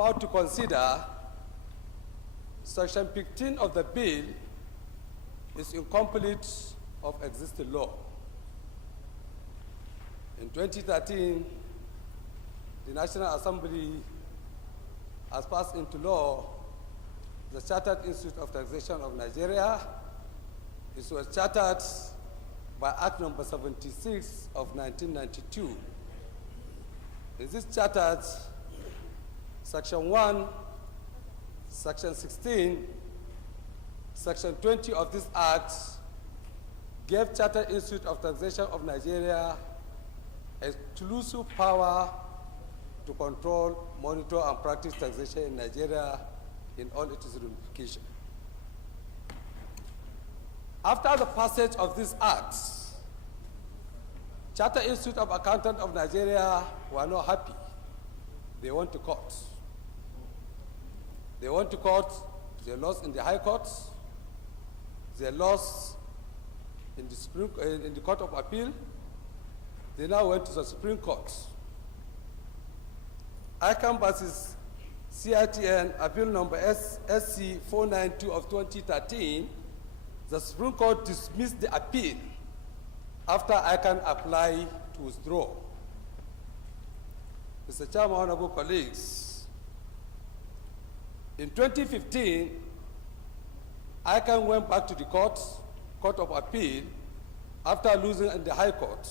about to consider, Section 15 of the bill is incomplete of existing law. In 2013, the National Assembly has passed into law the Chartered Institute of Taxation of Nigeria. This was chartered by Act number 76 of 1992. In this chartered, Section 1, Section 16, Section 20 of this Act gave Chartered Institute of Taxation of Nigeria exclusive power to control, monitor, and practice taxation in Nigeria in all its ramifications. After the passage of this Act, Chartered Institute of Accountants of Nigeria were not happy. They went to court. They went to court, they lost in the High Court, they lost in the Court of Appeal, they now went to the Supreme Court. ICANN versus CITN, appeal number SC 492 of 2013, the Supreme Court dismissed the appeal after ICANN applied to withdraw. Mr. Chairman, honorable colleagues, in 2015, ICANN went back to the Court of Appeal after losing in the High Court.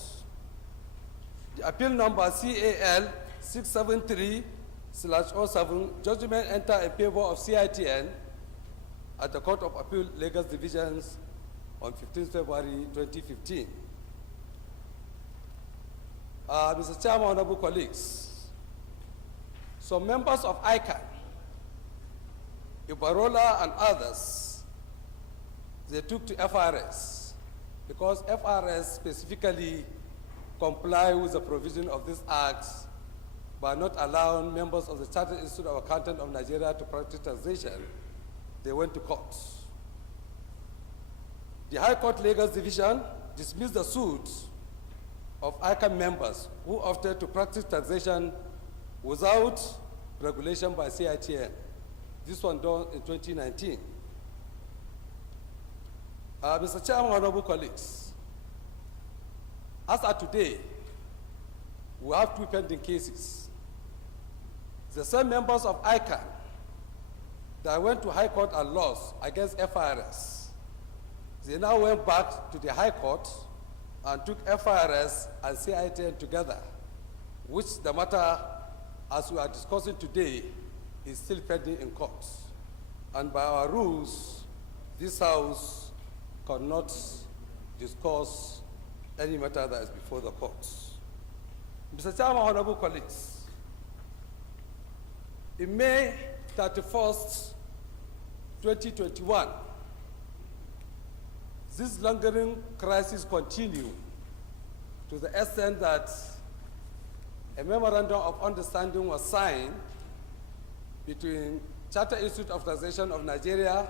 The appeal number CAL 673/07, judgment entered in favor of CITN at the Court of Appeal Lagos Divisions on 15 February 2015. Mr. Chairman, honorable colleagues, some members of ICANN, Ibarola and others, they took to FRS because FRS specifically comply with the provision of this Act by not allowing members of the Chartered Institute of Accountants of Nigeria to practice taxation. They went to court. The High Court Lagos Division dismissed the suit of ICANN members who opted to practice taxation without regulation by CITN. This one done in 2019. Mr. Chairman, honorable colleagues, as of today, we have two pending cases. The same members of ICANN that went to High Court and lost against FRS, they now went back to the High Court and took FRS and CITN together, which the matter, as we are discussing today, is still pending in court. And by our rules, this House cannot discuss any matter that is before the courts. Mr. Chairman, honorable colleagues, in May 31st, 2021, this lingering crisis continued to the extent that a memorandum of understanding was signed between Chartered Institute of Taxation of Nigeria,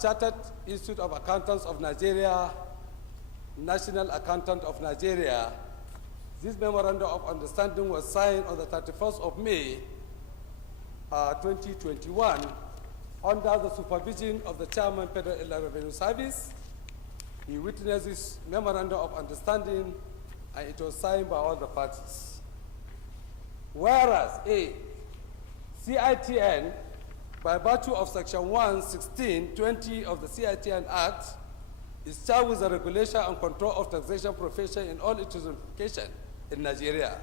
Chartered Institute of Accountants of Nigeria, National Accountant of Nigeria. This memorandum of understanding was signed on the 31st of May, 2021, under the supervision of the Chairman, Federal Inland Revenue Service. He witnessed this memorandum of understanding, and it was signed by all the parties. Whereas, A, CITN, by virtue of Section 116(20) of the CITN Act, is charged with the regulation and control of taxation profession in all its ramifications in Nigeria.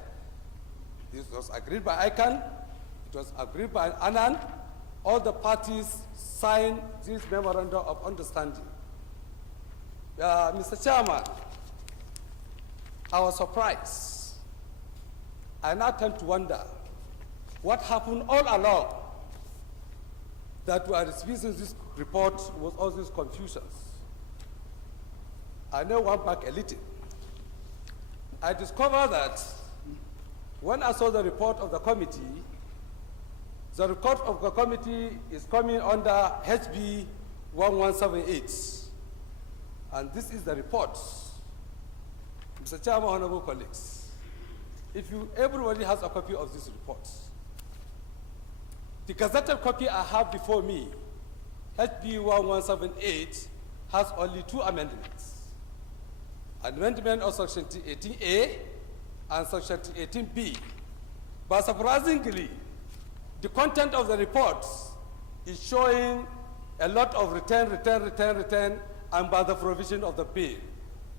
This was agreed by ICANN, it was agreed by ANAN. All the parties signed this memorandum of understanding. Mr. Chairman, I was surprised. I now tend to wonder what happened all along that we are receiving this report with all these confusions. I now went back a little. I discovered that when I saw the report of the committee, the report of the committee is coming under HB 1178. And this is the report. Mr. Chairman, honorable colleagues, if everybody has a copy of this report, The gazetted copy I have before me, HB 1178, has only 2 amendments. Amendment of Section 18A and Section 18B. But surprisingly, the content of the reports is showing a lot of return, and by the provision of the bill.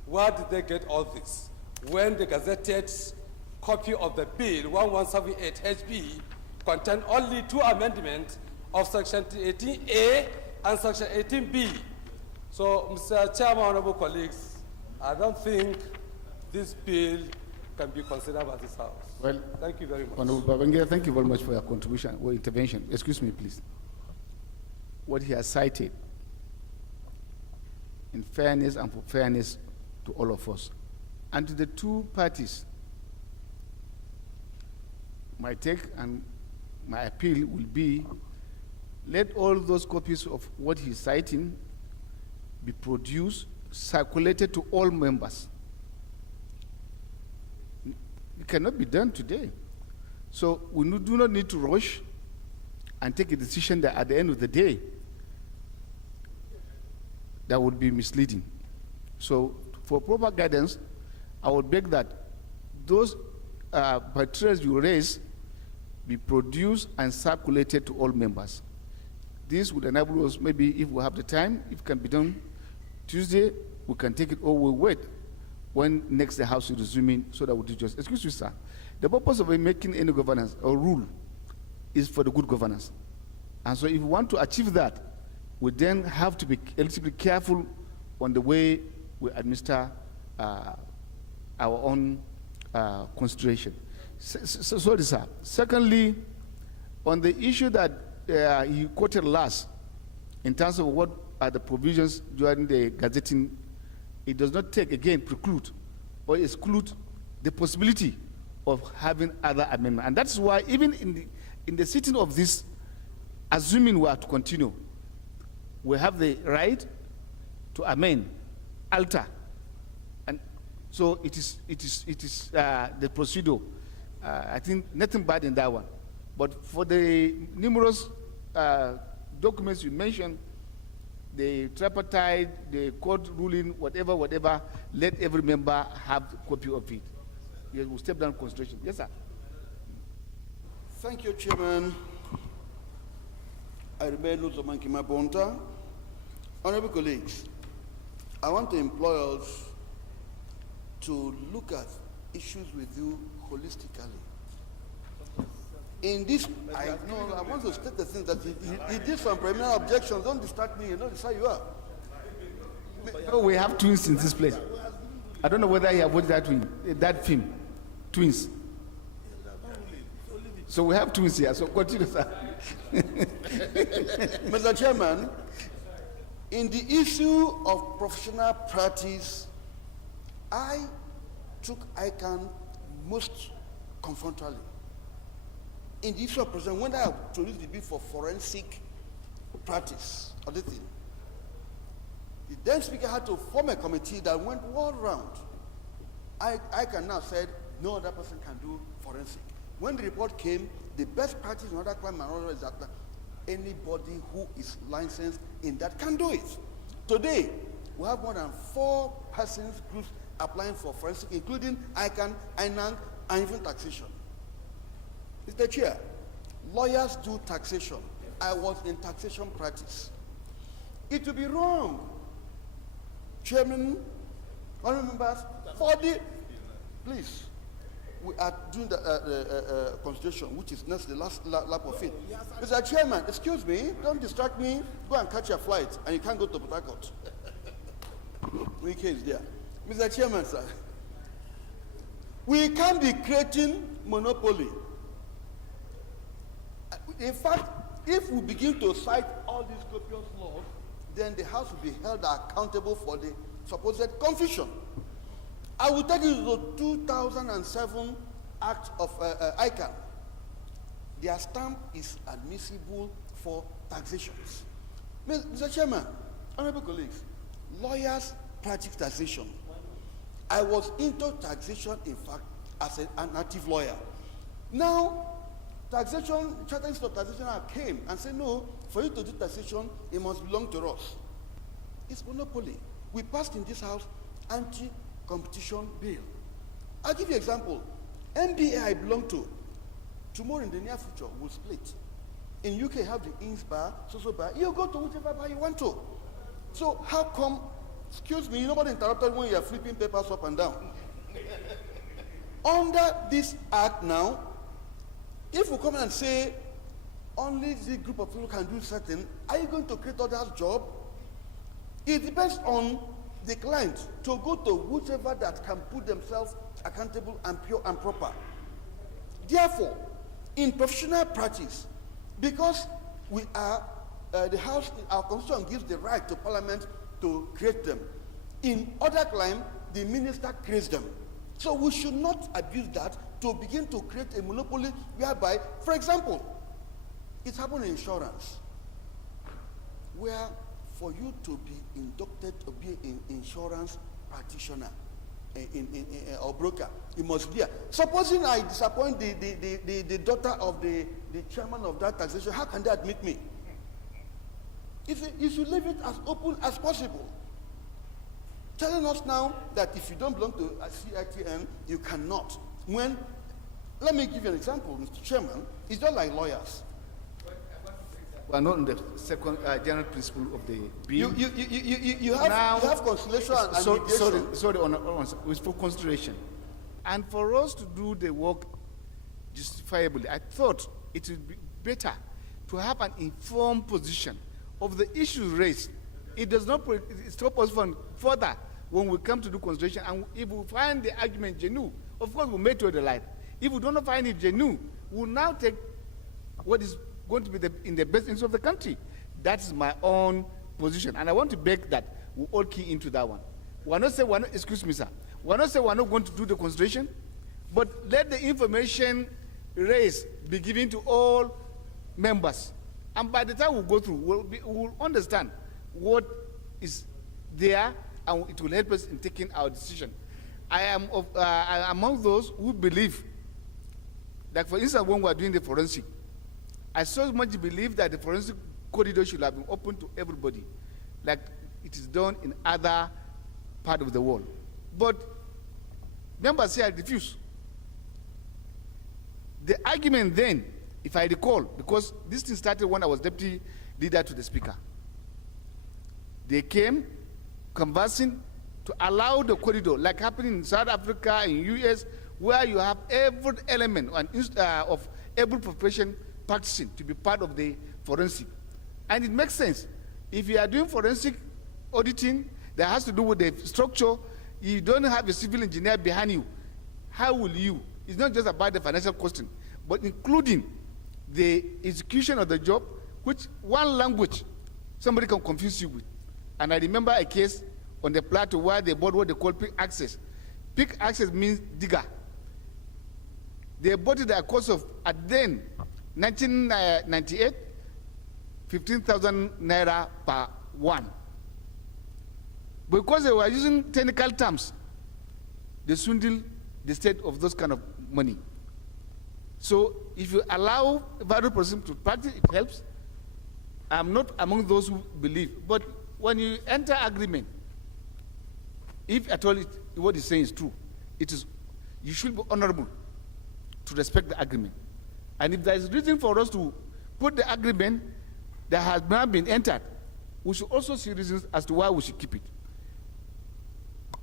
Where did they get all this? When the gazetted copy of the bill, 1178 HB, contained only 2 amendments of Section 18A and Section 18B. So, Mr. Chairman, honorable colleagues, I don't think this bill can be considered by this House. Well, thank you very much. Honorable Babangida, thank you very much for your contribution or intervention. Excuse me, please. What he has cited, in fairness and for fairness to all of us, and to the 2 parties, my take and my appeal will be, let all those copies of what he's citing be produced, circulated to all members. It cannot be done today. So we do not need to rush and take a decision that at the end of the day, that would be misleading. So for proper guidance, I would beg that those materials you raise be produced and circulated to all members. This would enable us, maybe if we have the time, if it can be done Tuesday, we can take it, or we'll wait when next the House is resuming so that we do just. Excuse me, sir. The purpose of making any governance or rule is for the good governance. And so if we want to achieve that, we then have to be a little bit careful on the way we administer our own consideration. Sorry, sir. Secondly, on the issue that he quoted last, in terms of what are the provisions during the gazetting, it does not take, again, preclude or exclude the possibility of having other amendments. And that's why even in the sitting of this, assuming we are to continue, we have the right to amend, alter. And so it is the procedure. I think nothing bad in that one. But for the numerous documents you mentioned, the tripartite, the court ruling, whatever, let every member have a copy of it. Yes, we'll step down consideration. Yes, sir. Thank you, Chairman. I remain Luzoman Kimabonta. Honorable colleagues, I want to employ us to look at issues with you holistically. In this, I want to state the thing that he did some preliminary objections. Don't distract me, that's how you are. No, we have twins in this place. I don't know whether you have watched that film, Twins. So we have twins here, so continue, sir. Mr. Chairman, in the issue of professional practice, I took ICANN most confrontingly. In the issue of president, when I introduced the bill for forensic practice auditing, the then speaker had to form a committee that went all round. ICANN now said no other person can do forensic. When the report came, the best practice in other crime and order is that anybody who is licensed in that can do it. Today, we have more than 4 persons groups applying for forensic, including ICANN, INANG, and even taxation. Mr. Chair, lawyers do taxation. I was in taxation practice. It would be wrong, Chairman, honorable members, please, we are doing the constitution, which is next the last lap of it. Mr. Chairman, excuse me, don't distract me. Go and catch your flight, and you can't go to Port Harcourt. Wike is there. Mr. Chairman, sir, we can't be creating monopoly. In fact, if we begin to cite all these copious laws, then the House will be held accountable for the supposed confusion. I will take you to the 2007 Act of ICANN. Their stamp is admissible for taxations. Mr. Chairman, honorable colleagues, lawyers practice taxation. I was into taxation, in fact, as an active lawyer. Now, Taxation, Charter Institute of Taxation came and said, no, for you to do taxation, it must belong to us. It's monopoly. We passed in this house anti-competition bill. I'll give you an example. MBA I belong to, tomorrow in the near future, will split. In UK, have the Inns bar, social bar. You go to whichever bar you want to. So how come, excuse me, nobody interrupted when you are flipping papers up and down. Under this act now, if we come and say, only this group of people can do certain, are you going to create others' job? It depends on the client to go to whichever that can put themselves accountable and pure and proper. Therefore, in professional practice, because we are, the House, our Constitution gives the right to Parliament to create them. In other climes, the minister creates them. So we should not abuse that to begin to create a monopoly whereby, for example, it happened in insurance, where for you to be inducted to be an insurance practitioner or broker, you must be. Supposing I disappoint the daughter of the chairman of that taxation, how can they admit me? You should leave it as open as possible. Telling us now that if you don't belong to a CITN, you cannot. When, let me give you an example, Mr. Chairman, it's just like lawyers. We are not in the second general principle of the bill. You have conciliation and mediation. Sorry, it's for consideration. And for us to do the work justifiably, I thought it would be better to have an informed position of the issues raised. It does not stop us from further when we come to do consideration. And if we find the argument genuine, of course we'll make to the light. If we don't find it genuine, we'll now take what is going to be in the best interest of the country. That's my own position. And I want to beg that we all key into that one. We're not saying, excuse me, sir. We're not saying we're not going to do the consideration, but let the information raised be given to all members. And by the time we go through, we'll understand what is there, and it will help us in taking our decision. I am among those who believe that, for instance, when we are doing the forensic, I so much believe that the forensic corridor should have been open to everybody, like it is done in other parts of the world. But members here refuse. The argument then, if I recall, because this thing started when I was deputy leader to the speaker, they came conversing to allow the corridor, like happening in South Africa, in US, where you have every element of every profession practicing to be part of the forensic. And it makes sense. If you are doing forensic auditing that has to do with the structure, you don't have a civil engineer behind you. How will you? It's not just about the financial costing, but including the execution of the job, which one language somebody can confuse you with. And I remember a case on the plateau where they bought what they call pick access. Pick access means digger. They bought it at a cost of, at then, 1998, 15,000 naira per one. Because they were using technical terms, they swindled the state of those kind of money. So if you allow various persons to practice, it helps. I'm not among those who believe. But when you enter agreement, if at all what he's saying is true, you should be honorable to respect the agreement. And if there is reason for us to put the agreement that has now been entered, we should also see reasons as to why we should keep it.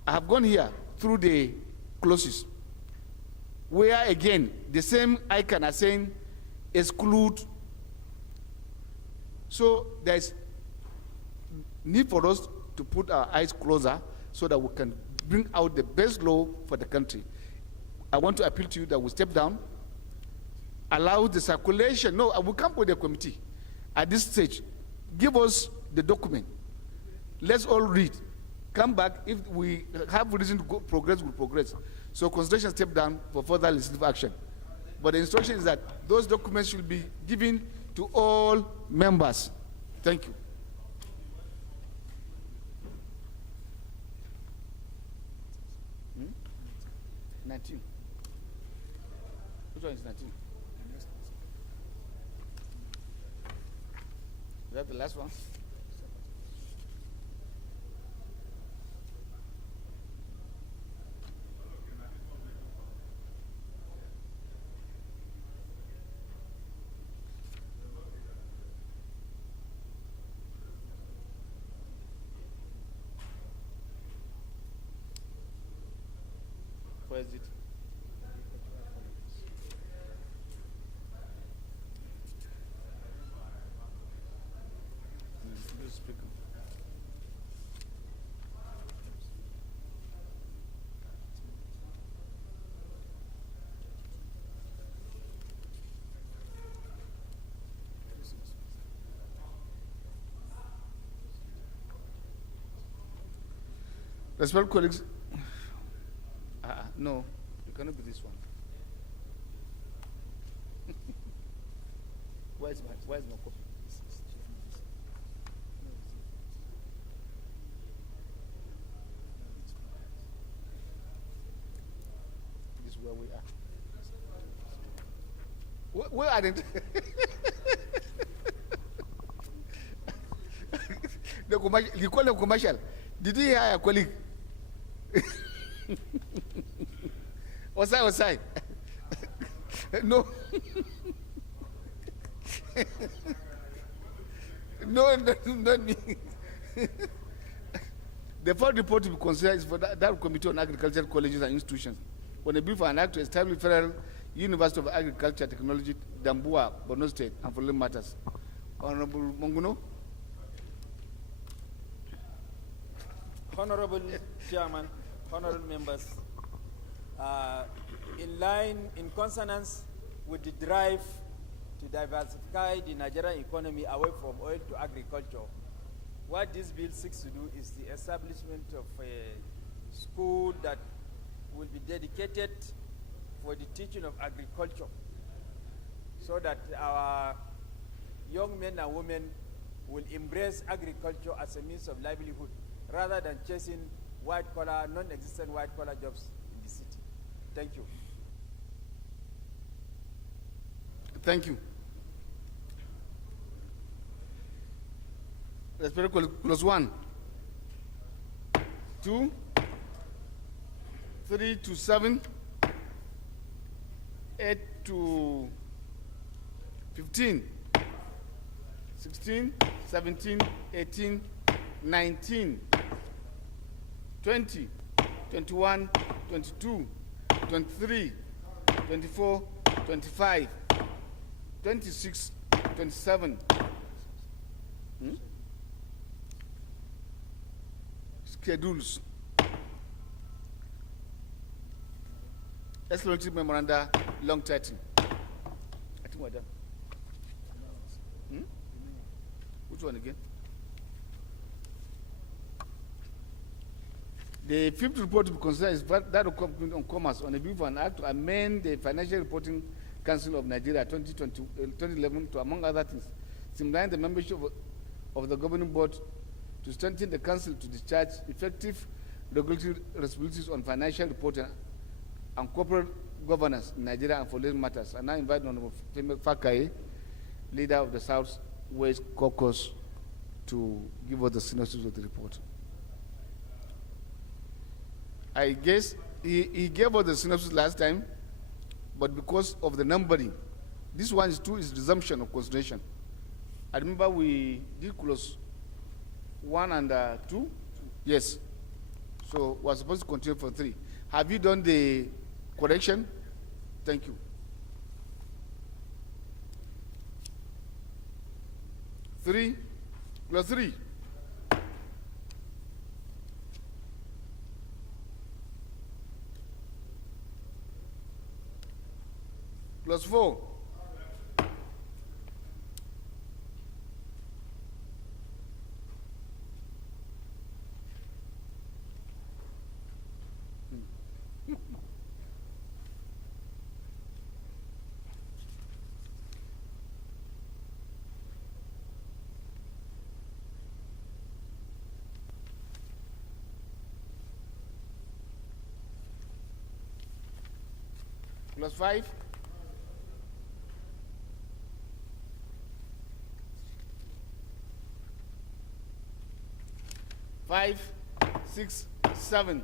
I have gone here through the clauses, where again, the same icon are saying exclude. So there's need for us to put our eyes closer so that we can bring out the best law for the country. I want to appeal to you that we step down, allow the circulation. No, I will come with the committee at this stage. Give us the document. Let's all read. Come back. If we have reason to go progress, we'll progress. So consideration step down for further legislative action. But the instruction is that those documents should be given to all members. Thank you. Hmm? 19. Which one is 19? that the last one? Where is it? This speaker. Respected colleagues, no, it cannot be this one. Where's my copy? This is where we are. Where are they? The commercial, you call them commercial. Did you hear a colleague? Was I? No. No, not me. The fourth report to be considered is for that Committee on Agriculture, Colleges and Institutions. On a bill for an act to establish Federal University of Agriculture Technology, Dambuwa, Borno State, and for related matters. Honorable Monguno. Honorable Chairman, honorable members, in consonance with the drive to diversify the Nigerian economy away from oil to agriculture, what this bill seeks to do is the establishment of a school that will be dedicated for the teaching of agriculture, so that our young men and women will embrace agriculture as a means of livelihood, rather than chasing white-collar, non-existent white-collar jobs in the city. Thank you. Thank you. Respected colleague, plus 1, 2, 3 to 7, 8 to 15, 16, 17, 18, 19, 20, 21, 22, 23, 24, 25, 26, 27. Schedules. Exploratory memoranda, long 30. I think we're done. Which one again? The fifth report to be considered is that of Committee on Commerce on a bill for an act to amend the Financial Reporting Council of Nigeria 2011 to, among other things, streamline the membership of the governing board, to strengthen the council to discharge effective regulatory responsibilities on financial reporting and corporate governance in Nigeria and for related matters. And I invite Honorable Femi Fakaye, leader of the South West Caucus, to give us the synopsis of the report. I guess he gave us the synopsis last time, but because of the numbering, this one is resumption of consideration. I remember we did close 1 and 2? Yes. So we're supposed to continue for 3. Have you done the correction? Thank you. 3 plus 3. Plus 4. Plus 5. 5, 6, 7.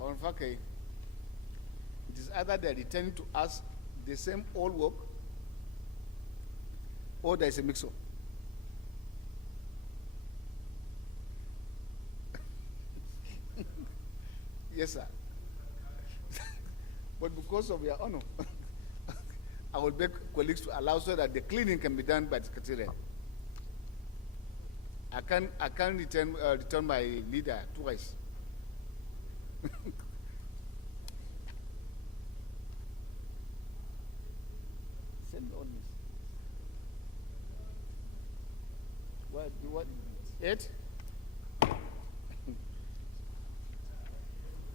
On Fakay, it is either they are returning to us the same old work or there is a mix-up. Yes, sir. But because of your honor, I will beg colleagues to allow so that the cleaning can be done by the secretariat. I can't return my leader twice. Send all this. What? 8?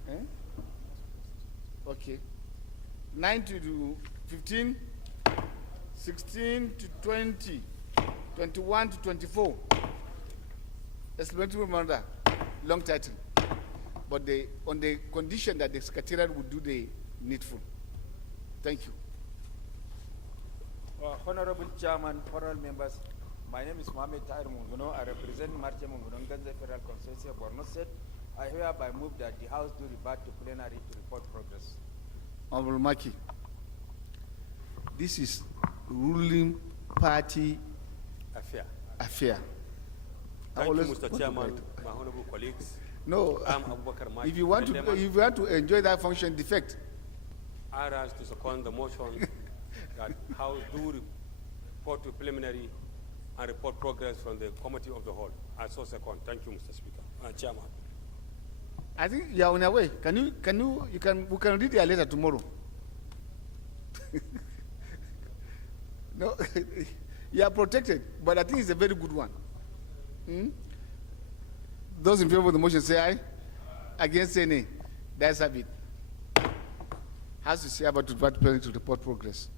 Eh? Okay. 9 to 15, 16 to 20, 21 to 24. Explanatory memoranda, long title. But on the condition that the secretariat would do the needful. Thank you. Honorable Chairman, honorable members, my name is Mohamed Tahir Munguno. I represent Marche Munguno Ganze Federal Constituency of Borno State. I hereby move that the House do revert to plenary to report progress. Honorable Maki, this is ruling party affair. Thank you, Mr. Chairman, my honorable colleagues. No, I'm Abubakar Maki. if you want to enjoy that function, defect. I rise to second the motion that House do report to preliminary and report progress from the committee of the whole. I so second. Thank you, Mr. Speaker and Chairman. I think you are on your way. We can read your letter tomorrow. No, you are protected, but I think it's a very good one. Those in favor of the motion say aye. Against say nay. That's a bit. Has to say about to report progress.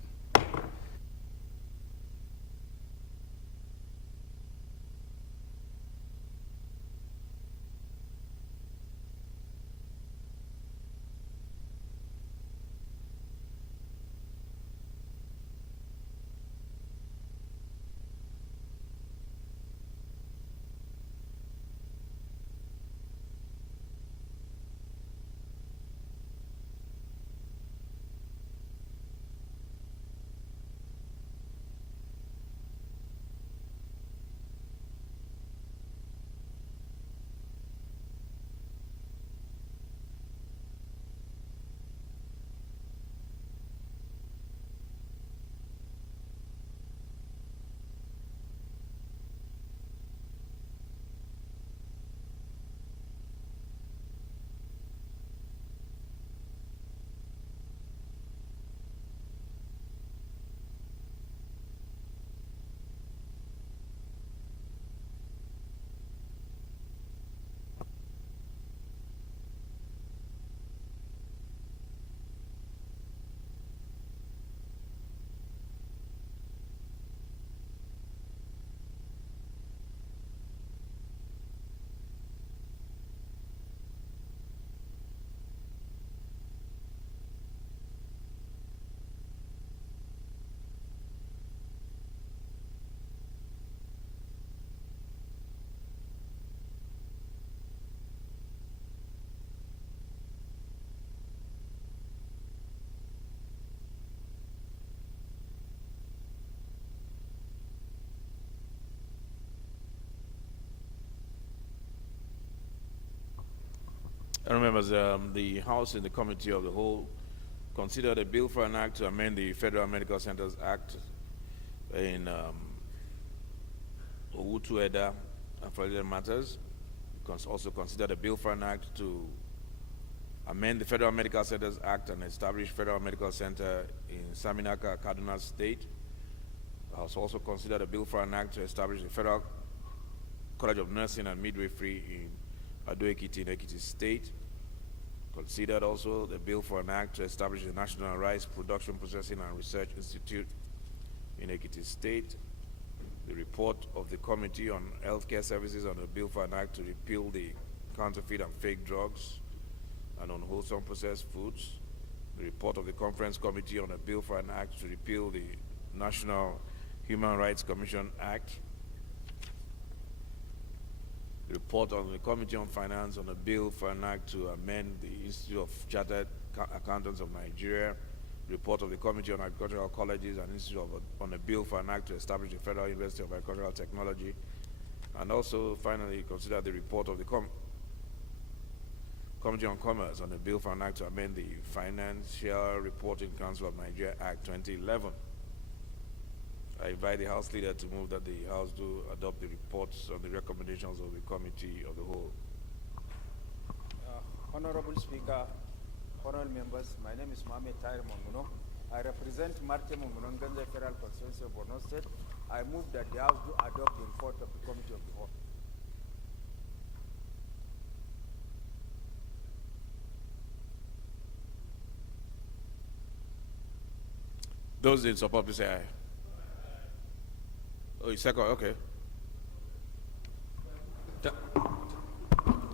Members, the House and the Committee of the Whole considered a bill for an act to amend the Federal Medical Centers Act in Owutu Eda and for related matters. Also considered a bill for an act to amend the Federal Medical Centers Act and establish Federal Medical Center in Saminaka, Kaduna State. The House also considered a bill for an act to establish the Federal College of Nursing and Midwifery in Ado-Ekiti in Ekiti State. Considered also the bill for an act to establish the National Rice Production, Processing and Research Institute in Ekiti State. The report of the Committee on Healthcare Services on the bill for an act to repeal the counterfeit and fake drugs and unwholesome processed foods. The report of the Conference Committee on a bill for an act to repeal the National Human Rights Commission Act, report on the Committee on Finance on a bill for an act to amend the Institute of Chartered Accountants of Nigeria, report of the Committee on Agricultural Colleges and Institute on a bill for an act to establish the Federal University of Agricultural Technology, and also finally consider the report of the Committee on Commerce on a bill for an act to amend the Financial Reporting Council of Nigeria Act 2011. I invite the House Leader to move that the House do adopt the reports on the recommendations of the Committee of the Whole. Honorable Speaker, honorable members, my name is Mohamed Tahir Monguno. I represent Marte Monguno Nganze Federal Constituency of Borno State. I move that the House do adopt the report of the Committee of the Whole. Those in support, please say aye. Oh, you second, okay.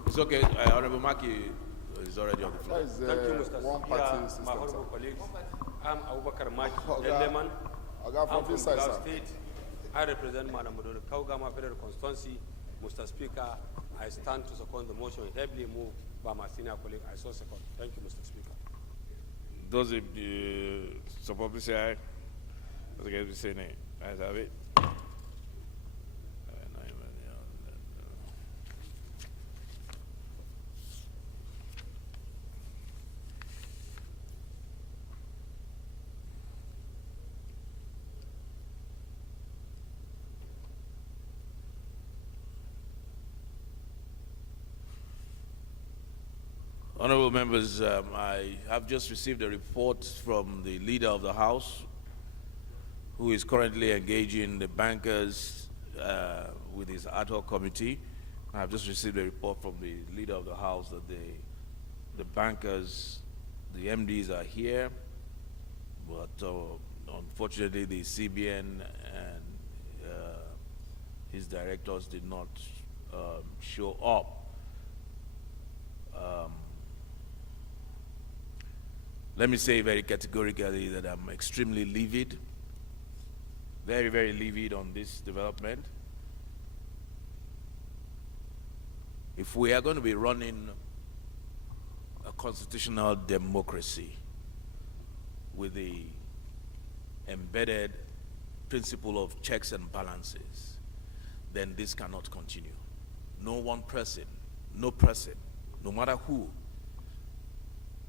It's okay, Honorable Maki is already on the floor. Thank you, Mr. Speaker, my honorable colleagues. I'm Abubakar Maki, Eleman. I'm from Gulf State. I represent Madam Mudodo Kaugama Federal Constituency. Mr. Speaker, I stand to second the motion heavily moved by my senior colleague. I so second. Thank you, Mr. Speaker. Those in support, please say aye. Those against, please say nay. Ayes have it. Honorable members, I have just received a report from the Leader of the House, who is currently engaging the bankers with his ad hoc committee. I have just received a report from the Leader of the House that the bankers, the MDs are here, but unfortunately the CBN and his directors did not show up. Let me say very categorically that I'm extremely livid, very, very livid on this development. If we are going to be running a constitutional democracy with the embedded principle of checks and balances, then this cannot continue. No one person, no person, no matter who,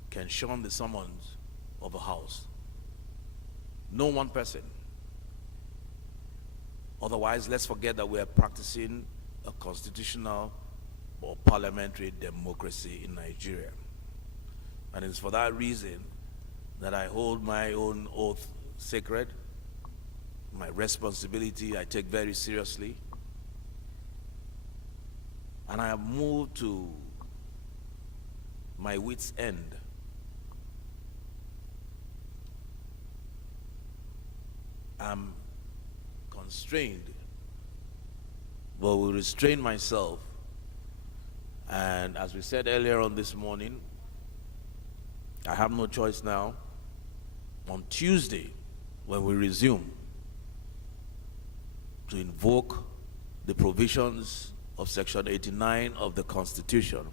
can shun the summons of a house. No one person. Otherwise, let's forget that we are practicing a constitutional or parliamentary democracy in Nigeria. And it's for that reason that I hold my own oath sacred. My responsibility I take very seriously. And I have moved to my wit's end I'm constrained, but will restrain myself. And as we said earlier on this morning, I have no choice now. On Tuesday, when we resume, to invoke the provisions of Section 89 of the Constitution.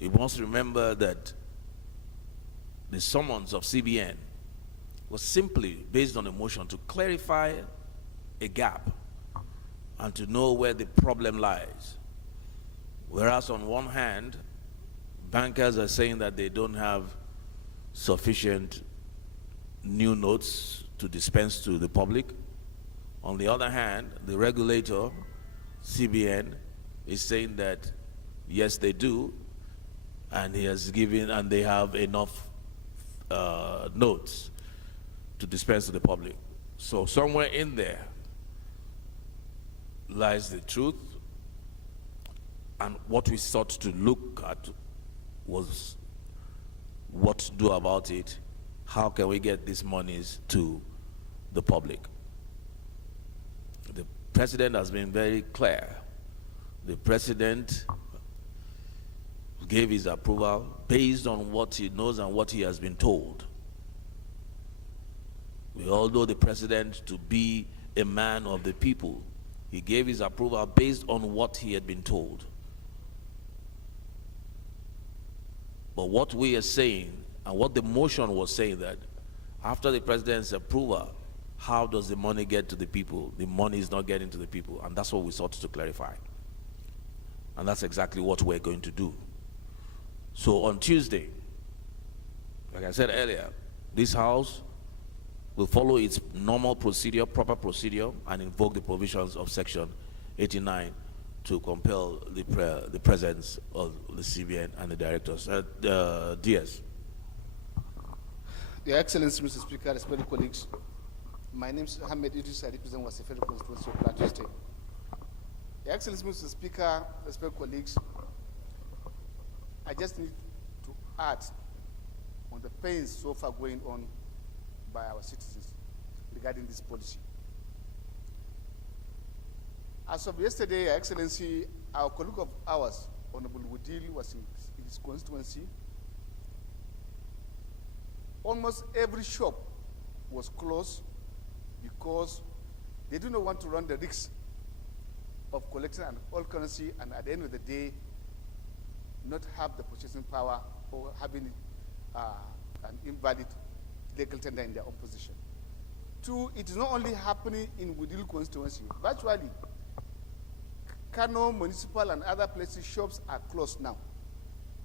We must remember that the summons of CBN was simply based on a motion to clarify a gap and to know where the problem lies. Whereas on one hand, bankers are saying that they don't have sufficient new notes to dispense to the public. On the other hand, the regulator, CBN, is saying that yes, they do, and he has given, and they have enough notes to dispense to the public. So somewhere in there lies the truth, and what we sought to look at was what to do about it. How can we get these monies to the public? The president has been very clear. The president gave his approval based on what he knows and what he has been told. although the president to be a man of the people, he gave his approval based on what he had been told. But what we are saying, and what the motion was saying, that after the president's approval, how does the money get to the people? The money is not getting to the people, and that's what we sought to clarify. And that's exactly what we're going to do. So on Tuesday, like I said earlier, this House will follow its normal procedure, proper procedure, and invoke the provisions of Section 89 to compel the presence of the CBN and the directors. DS. Your Excellency, Mr. Speaker, respected colleagues, my name is Ahmed Idris. I represent Wase Federal Constituency of Plateau State. Your Excellency, Mr. Speaker, respected colleagues, I just need to add on the pains so far going on by our citizens regarding this policy. As of yesterday, Your Excellency, our colleague of ours, Honorable Wudil, was in his constituency. Almost every shop was closed because they do not want to run the risk of collecting an old currency and at the end of the day not have the purchasing power or having an invalid legal tender in their own position. Two, it is not only happening in Wudil constituency. Virtually, Kano, municipal and other places, shops are closed now.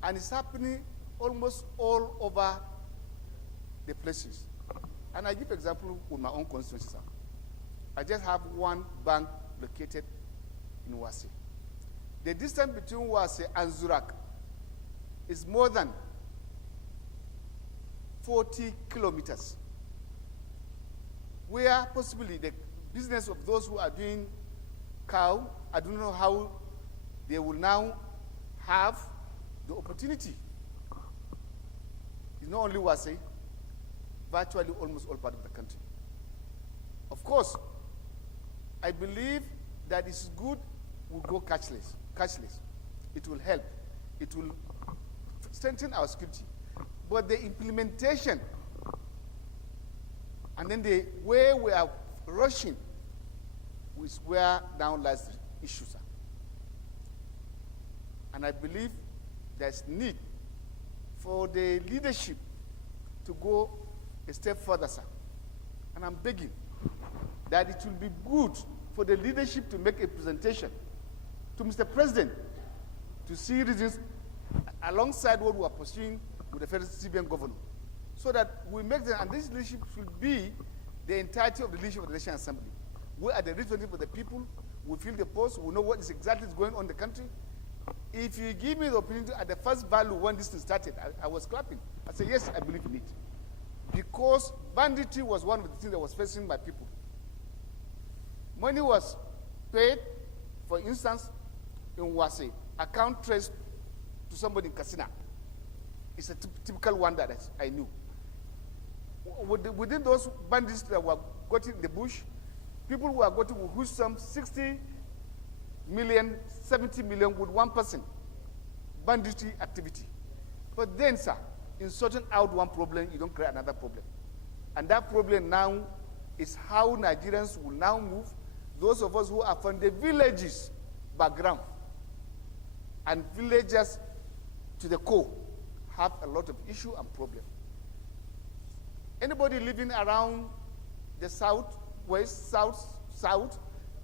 And it's happening almost all over the places. And I give example with my own constituency, sir. I just have one bank located in Wase. The distance between Wase and Zurak is more than 40 kilometers, where possibly the business of those who are doing cow, I don't know how they will now have the opportunity. It's not only Wase, virtually almost all part of the country. Of course, I believe that it's good we go cashless. It will help. It will strengthen our security. But the implementation and then the way we are rushing is where now lies the issue, sir. And I believe there's need for the leadership to go a step further, sir. And I'm begging that it will be good for the leadership to make a presentation to Mr. President to see reasons alongside what we are pursuing with the federal CBN governor, so that we make them, and this leadership should be the entirety of the leadership of the National Assembly. We are the representative of the people. We feel the pulse. We know what is exactly going on in the country. If you give me the opportunity at the first value when this thing started, I was clapping. I said, yes, I believe in it. Because banditry was one of the things that was facing my people. Money was paid, for instance, in Wase, account traced to somebody in Kasina. It's a typical one that I knew. Within those bandits that were got in the bush, people who are getting who some 60 million, 70 million with one person, banditry activity. But then, sir, in sorting out one problem, you don't create another problem. And that problem now is how Nigerians will now move, those of us who are from the villages background, and villagers to the core have a lot of issue and problem. Anybody living around the south, west, south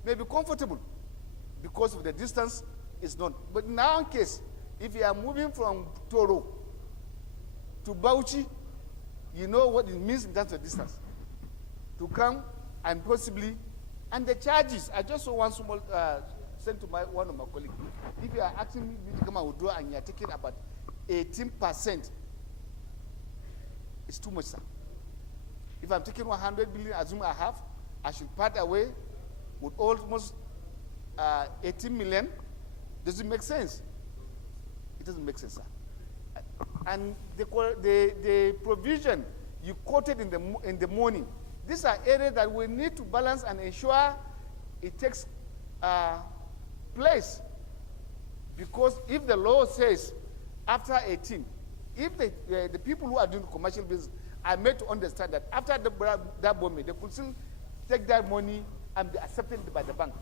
may be comfortable because of the distance is not. But in our case, if you are moving from Toro to Bauchi, you know what it means in terms of distance. To come and possibly, and the charges, I just saw one small, sent to one of my colleagues. If you are asking me to come and withdraw and you are taking about 18%, it's too much, sir. If I'm taking 100 billion, assume I have, I should part away with almost 18 million. Does it make sense? It doesn't make sense, sir. And the provision you quoted in the morning, these are areas that we need to balance and ensure it takes place. Because if the law says after 18, if the people who are doing commercial business are made to understand that after that bombing, they could still take that money and be accepted by the bank.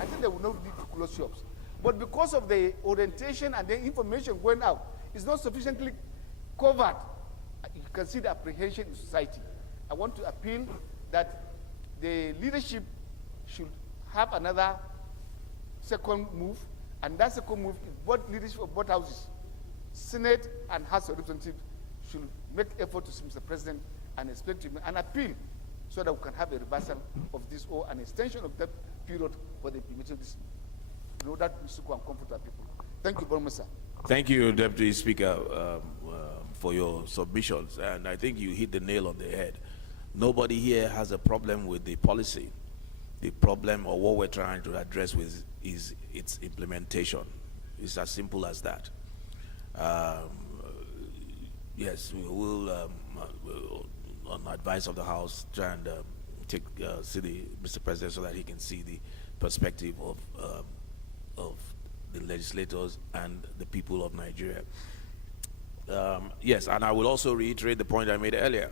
I think they will not need to close shops. But because of the orientation and the information going out, it's not sufficiently covered. You can see the apprehension in society. I want to appeal that the leadership should have another second move, and that second move is both leadership of both houses, Senate and House of Representatives, should make effort to see Mr. President and explain to him and appeal so that we can have a reversal of this or an extension of that period for the implementation of this. You know, that will go and comfort our people. Thank you very much, sir. Thank you, Deputy Speaker, for your submissions, and I think you hit the nail on the head. Nobody here has a problem with the policy. The problem, or what we're trying to address with, is its implementation. It's as simple as that. Yes, we will, on advice of the House, try and see Mr. President so that he can see the perspective of the legislators and the people of Nigeria. Yes, and I will also reiterate the point I made earlier,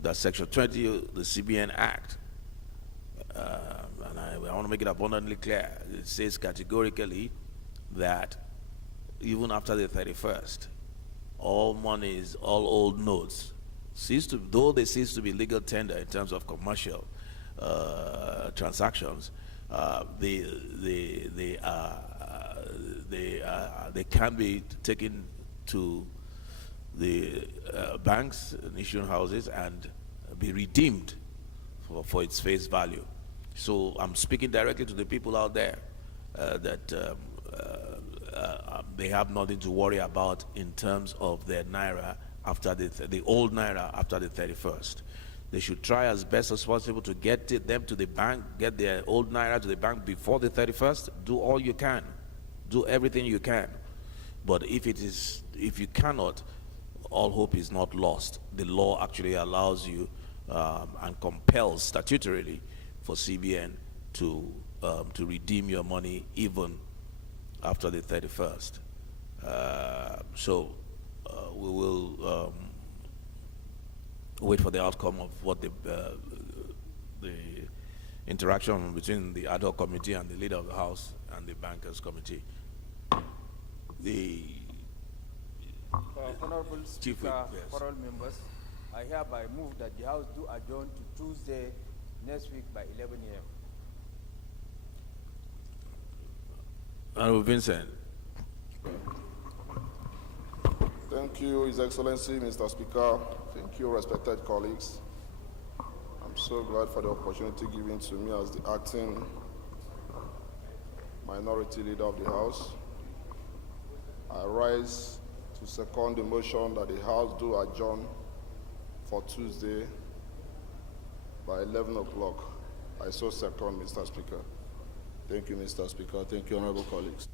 that Section 20 of the CBN Act, and I want to make it abundantly clear, it says categorically that even after the 31st, all monies, all old notes, though they cease to be legal tender in terms of commercial transactions, they can be taken to the banks and issuing houses and be redeemed for its face value. So I'm speaking directly to the people out there that they have nothing to worry about in terms of their naira after the old naira after the 31st. They should try as best as possible to get them to the bank, get their old naira to the bank before the 31st. Do all you can, do everything you can. But if you cannot, all hope is not lost. The law actually allows you and compels statutorily for CBN to redeem your money even after the 31st. We will wait for the outcome of what the interaction between the ad hoc committee and the leader of the House and the bankers committee. The Honorable Speaker, yes. for all members, I hereby move that the House do adjourn to Tuesday next week by 11 a.m. Honorable Vincent. Thank you, His Excellency, Mr. Speaker. Thank you, respected colleagues. I'm so glad for the opportunity given to me as the acting minority leader of the House. I rise to second the motion that the House do adjourn for Tuesday by 11 o'clock. I so second, Mr. Speaker. Thank you, Mr. Speaker. Thank you, honorable colleagues.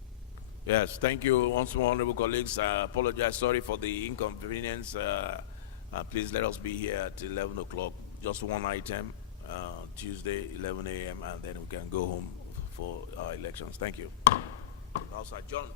Yes, thank you once more, honorable colleagues. I apologize, sorry for the inconvenience. Please let us be here at 11 o'clock. Just one item, Tuesday, 11 a.m., and then we can go home for our elections. Thank you. House adjourned.